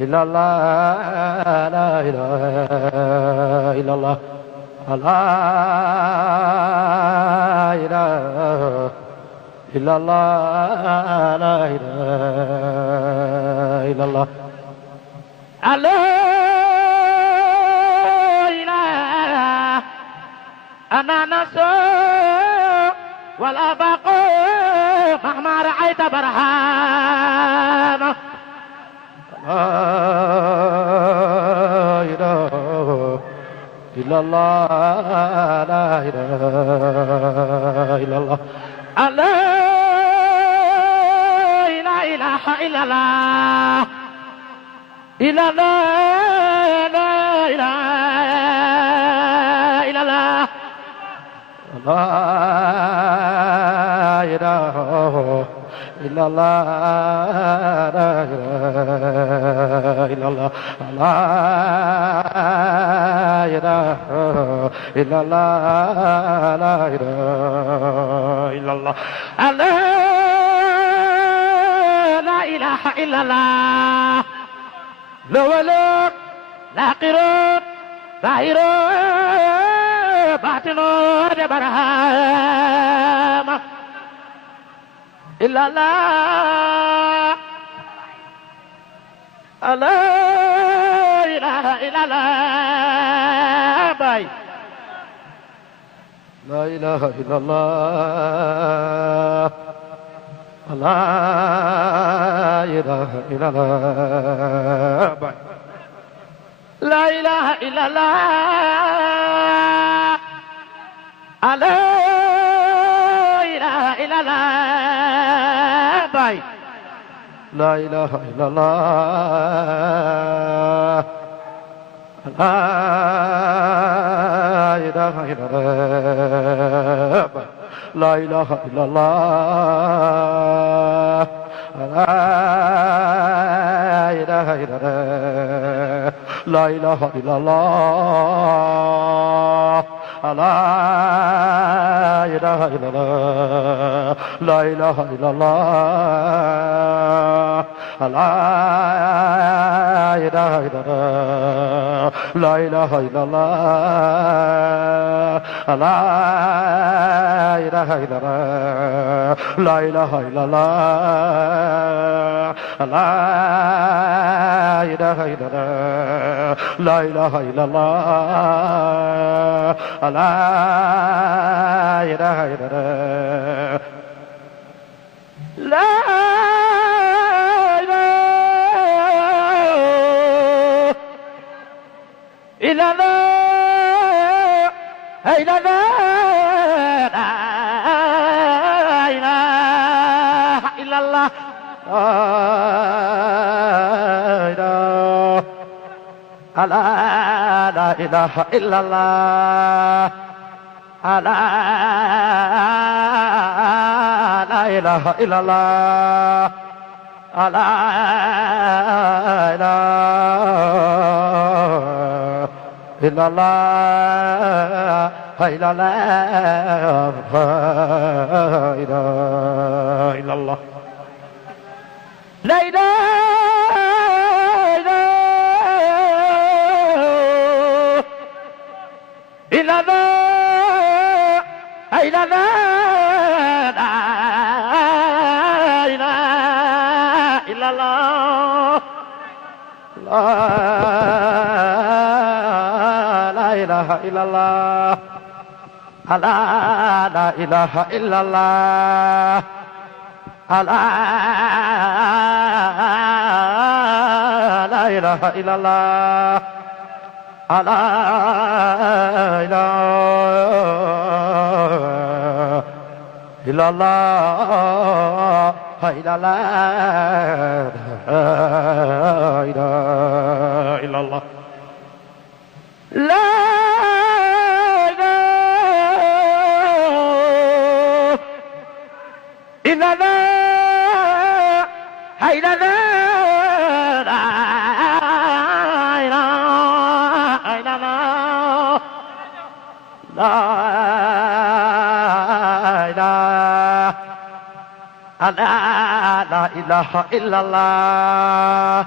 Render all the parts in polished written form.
إلا الله لا إله إلا الله لا إله إلا الله لا إله إلا الله لا إله أنا نسوء ولا بقوم مهما رأيت برهانا لا إله إلا الله لا إله إلا الله لا إله إلا الله إلا الله لا إله إلا الله لا إله إلا الله لا إله إلا الله لا إله إلا الله لا إله إلا الله لا إله إلا الله لو لك لا قرون ظاهر باطن برهام إلا الله لا إله إلا الله باي لا إله إلا الله لا إله إلا الله باي لا إله إلا الله لا إله إلا الله باي لا إله إلا الله لا إله إلا الله لا إله إلا الله لا إله إلا الله لا إله إلا الله لا إله إلا الله لا إله إلا الله لا إله إلا الله لا إله إلا الله لا إله إلا الله لا إله إلا الله لا إله إلا الله لا إله إلا الله لا إله إلا الله لا إلا الله إلا الله لا إله إلا الله لا إله إلا الله لا إله إلا الله لا إله إلا الله إلا الله إله إلا الله لا إله إلا الله إلا الله لا إله إلا الله لا إله إلا الله لا إله إلا الله لا إله إلا الله لا إله إلا الله إلا الله إله إلا الله لا إله إلا الله إلا الله لا إله إلا الله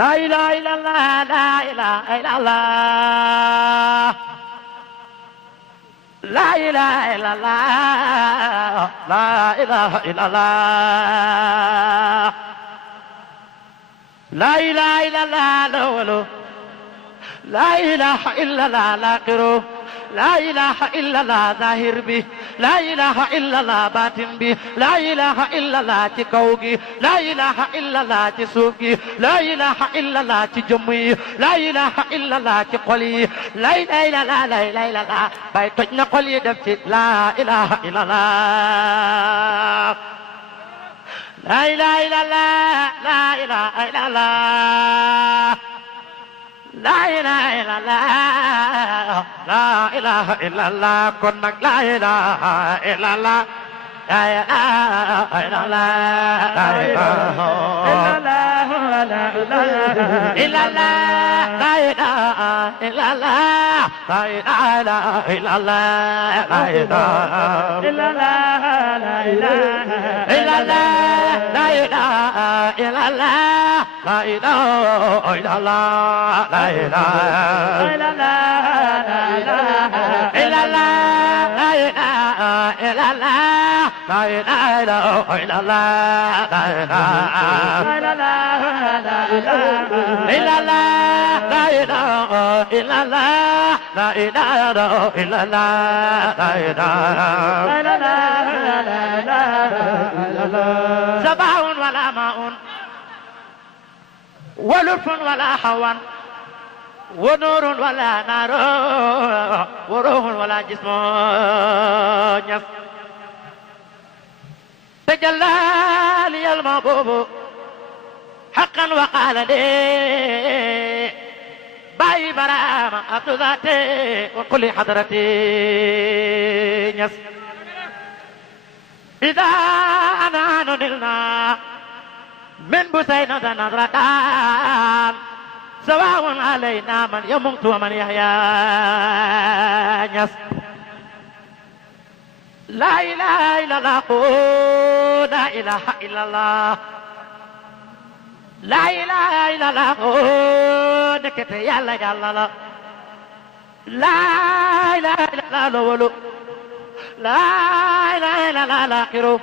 لا إله إلا الله لا إله إلا الله لا إله إلا الله لا إله إلا الله لا إله إلا الله الأول لا إله إلا الله الآخر لا إله إلا الله ظاهر به لا إله إلا الله باطن به لا إله إلا الله تكوغي لا إله إلا الله تسوقي لا إله إلا الله تجمي لا إله إلا الله تقولي لا إله إلا الله لا إله إلا الله بيتنا قولي دفتي لا إله إلا الله لا إله إلا الله لا إله إلا الله لا إله إلا الله لا إله إلا الله كنك لا إله إلا الله لا إله إلا الله لا إله إلا الله لا إله إلا الله لا إله إلا الله لا إله إلا الله لا إله إلا الله لا إله إلا الله لا إله إلا الله لا إله إلا الله لا إله إلا الله لا إله إلا الله لا إله إلا الله لا إله إلا الله لا إله إلا الله لا إله إلا الله لا إله إلا الله لا إله إلا الله سبع ولا ماء ولطف ولا حوان ونور ولا نار وروح ولا جسم تجلى لي المحبوب حقا وقال لي باي برام عبد ذاتي وكل حضرتي إذا أنا نلنا من بسينة نظرتان سواء علينا من يموت ومن يحيا لا إله إلا الله لا إله إلا الله لا إله إلا الله نكت يا الله يا الله لا إله إلا الله لا إله إلا الله الآخر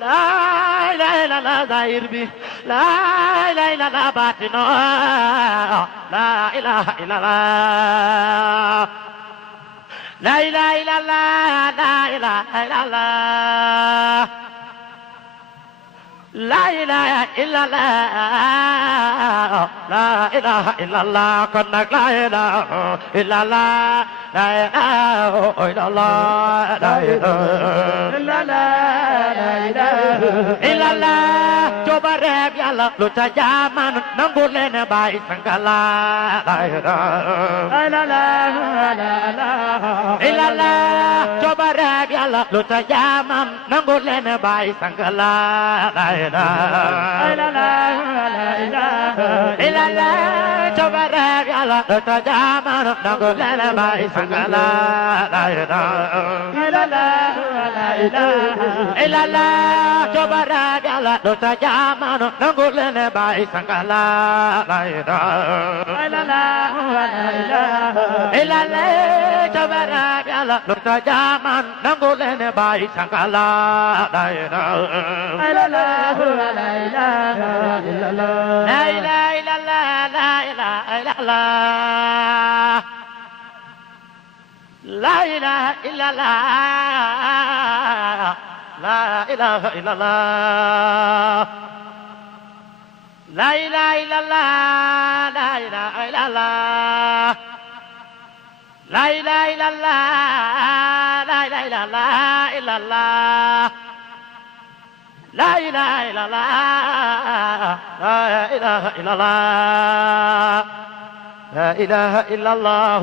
لا إله إلا الله ظاهر به لا إله إلا الله باطن لا إله إلا الله لا إله إلا الله لا إله إلا الله لا إله إلا الله لا إله إلا الله كنك لا إله إلا الله لا إله إلا الله لا إله إلا الله إلا الله coba rep yàlla lu ca jaaman nangu leen bàyyi sangala la ilaha illallah coba rep yàlla lu ca jaaman nangu leen bàyyi sangala la ilaha illallah coba rep yàlla lu ca jaaman nangu leen bàyyi sangala la ilaha illallah coba rep yàlla lu ca jaaman nangu leen bàyyi sangala la ilaha illallah coba rep yàlla lu ca jaaman nangu leen bàyyi sangala la ilaha illallah la ilaha illallah la ilaha illallah la ilaha illallah la ilaha illallah la ilaha illallah la ilaha illallah la ilaha illallah la ilaha illallah la ilaha illallah la ilaha illallah la ilaha illallah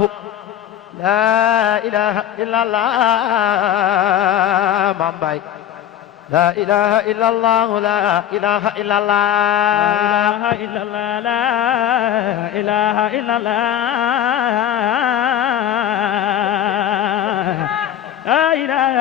la ilaha illallah Mambay la ilaha illallah la ilaha illallah la ilaha illallah la ilaha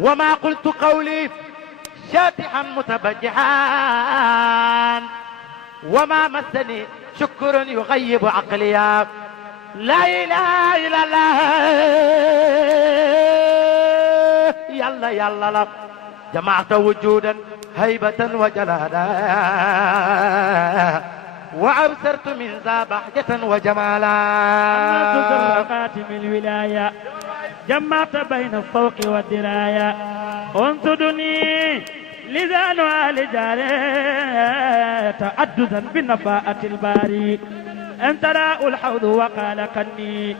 وما قلت قولي شاتحا متبجحا وما مسني شكر يغيب عقليا لا إله إلا الله يلا يلا لا جمعت وجودا هيبة وجلالا وأبصرت من ذا بهجة وجمالا الناس خاتم الولاية جمعت بين الفوق والدراية انصدني لسان آل جاري تعددا بنفاءة الباري أنت راء الحوض وقال قني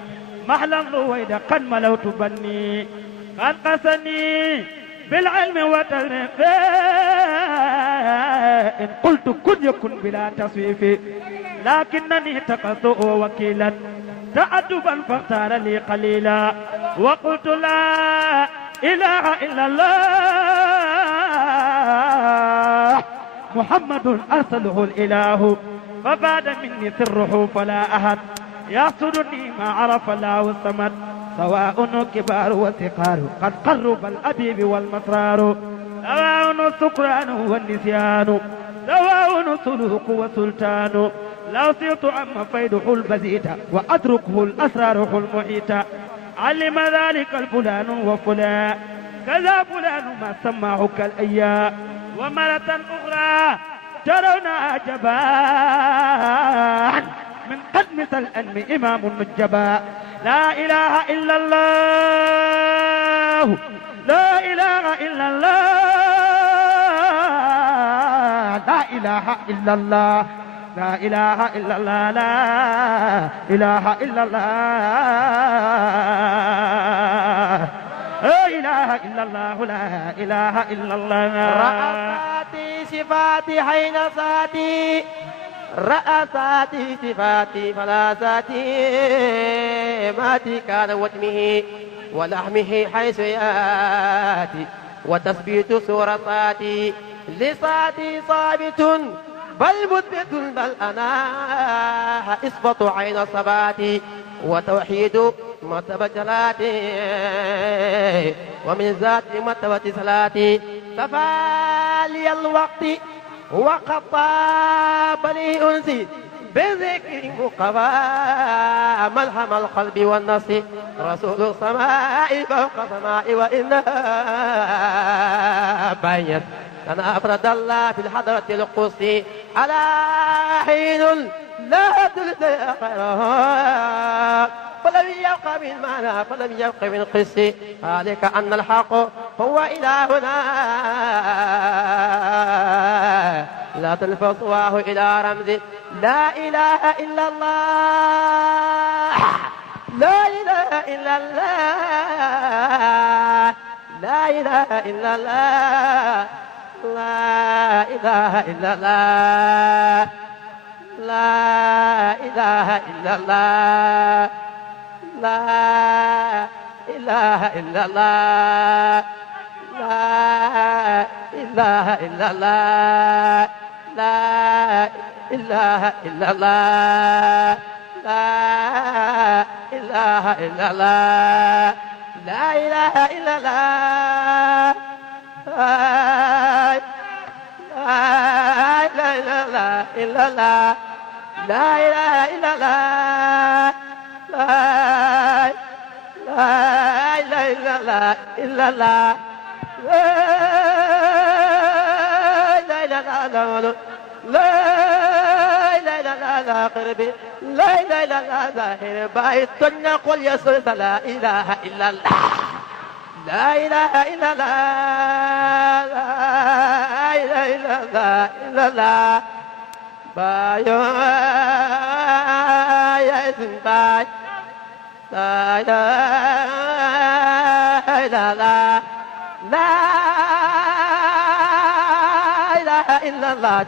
محلا رويد قد ملوت بني قد قسني بالعلم وتدريب إن قلت كن يكن بلا تصويف لكنني تقصت وكيلا تأدبا فاختار لي قليلا وقلت لا إله إلا الله محمد أرسله الإله فبعد مني سره فلا أحد يحصدني ما عرف الله الصمد سواء كبار وصغار قد قرب الأبيب والمسرار سواء السكران والنسيان سواء سلوك وسلطان لو صرت عما فيده البزيت وأتركه الأسرار المحيطة علم ذلك الفلان وفلان كذا فلان ما سماه كالأيام ومرة أخرى ترون عجبا من قد مثل الأنم إمام نجبا لا إله إلا الله لا إله إلا الله لا إله إلا الله لا إله إلا الله لا إله إلا الله لا إله إلا الله لا إله إلا الله رأساتي صفاتي حين ساتي رأساتي صفاتي فلاساتي ماتي كان وتمه ولحمه حيث ياتي وتثبيت سورتاتي لساتي ثابت بل مثبت بل أنا إثبت عين صباتي وتوحيد مرتبة جلاتي ومن ذات مرتبة صلاتي تفالي الوقت وقد طاب لي أنسي بذكر مقوى ملهم القلب والنص رسول السماء فوق السماء وإنها بيت أنا أفرد الله في الحضرة القدسي على حين لا تلد خيرها فلم يبق من معنى فلم يبق من قصي ذلك أن الحق هو إلهنا لا تلفظواه إلى رمز لا إله إلا الله لا إله إلا الله لا إله إلا الله لا إله إلا الله لا إله إلا الله لا إله إلا الله لا إله إلا الله لا إله إلا الله لا إله إلا الله لا إله إلا الله لا إله إلا الله لا إله إلا الله لا إله إلا الله إلا الله لا إله إلا الله لا إله إلا الله قربي لا إله إلا الله ظاهر بايت نقول يسوع لا إله إلا الله لا إله إلا الله لا إله إلا الله إلا الله بايو يا اسم باي لا إله إلا الله لا إله إلا الله